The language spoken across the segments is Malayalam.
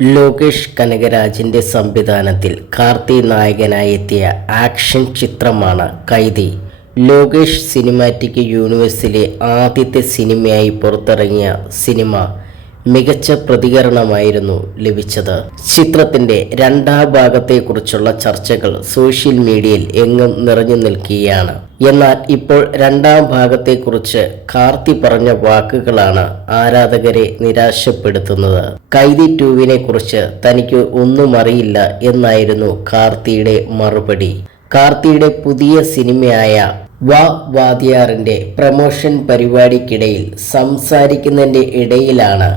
ലോകേഷ് കനകരാജിൻ്റെ സംവിധാനത്തിൽ കാർത്തി നായകനായി എത്തിയ ആക്ഷൻ ചിത്രമാണ് കൈദി. ലോകേഷ് സിനിമാറ്റിക് യൂണിവേഴ്സിലെ ആദ്യത്തെ സിനിമയായി പുറത്തിറങ്ങിയ സിനിമ മികച്ച പ്രതികരണമായിരുന്നു ലഭിച്ചത്. ചിത്രത്തിൻ്റെ രണ്ടാം ഭാഗത്തെക്കുറിച്ചുള്ള ചർച്ചകൾ സോഷ്യൽ മീഡിയയിൽ എങ്ങും നിറഞ്ഞു നിൽക്കുകയാണ്. എന്നാൽ ഇപ്പോൾ രണ്ടാം ഭാഗത്തെക്കുറിച്ച് കാർത്തി പറഞ്ഞ വാക്കുകളാണ് ആരാധകരെ നിരാശപ്പെടുത്തുന്നത്. കൈദി 2 കുറിച്ച് തനിക്ക് ഒന്നും അറിയില്ല എന്നായിരുന്നു കാർത്തിയുടെ മറുപടി. കാർത്തിയുടെ പുതിയ സിനിമയായ വാ വാദിയാറിൻ്റെ പ്രമോഷൻ പരിപാടിക്കിടയിൽ സംസാരിക്കുന്നതിൻ്റെ ഇടയിലാണ്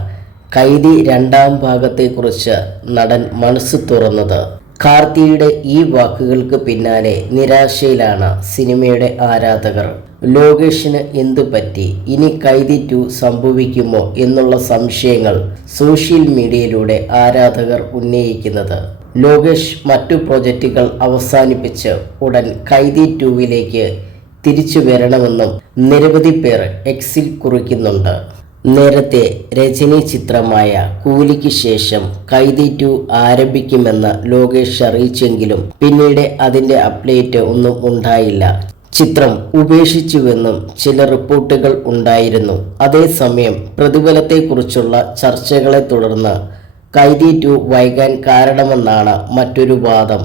കൈദി രണ്ടാം ഭാഗത്തെക്കുറിച്ച് നടൻ മനസ്സ് തുറന്നത്. കാർത്തിയുടെ ഈ വാക്കുകൾക്ക് പിന്നാലെ നിരാശയിലാണ് സിനിമയുടെ ആരാധകർ. ലോകേഷിന് എന്തു പറ്റി, ഇനി കൈദി 2 സംഭവിക്കുമോ എന്നുള്ള സംശയങ്ങൾ സോഷ്യൽ മീഡിയയിലൂടെ ആരാധകർ ഉന്നയിക്കുന്നത്. ലോകേഷ് മറ്റു പ്രൊജക്റ്റുകൾ അവസാനിപ്പിച്ച് ഉടൻ കൈദി 2 തിരിച്ചു വരണമെന്നും നിരവധി പേർ എക്സിൽ കുറിക്കുന്നുണ്ട്. നേരത്തെ രജനി ചിത്രമായ കൂലിക്ക് ശേഷം കൈദി 2 ആരംഭിക്കുമെന്ന് ലോകേഷ് അറിയിച്ചെങ്കിലും പിന്നീട് അതിൻ്റെ അപ്ഡേറ്റ് ഒന്നും ഉണ്ടായില്ല. ചിത്രം ഉപേക്ഷിച്ചുവെന്നും ചില റിപ്പോർട്ടുകൾ ഉണ്ടായിരുന്നു. അതേസമയം പ്രതിഫലത്തെക്കുറിച്ചുള്ള ചർച്ചകളെ തുടർന്ന് കൈദി 2 വൈകാൻ കാരണമെന്നാണ് മറ്റൊരു വാദം.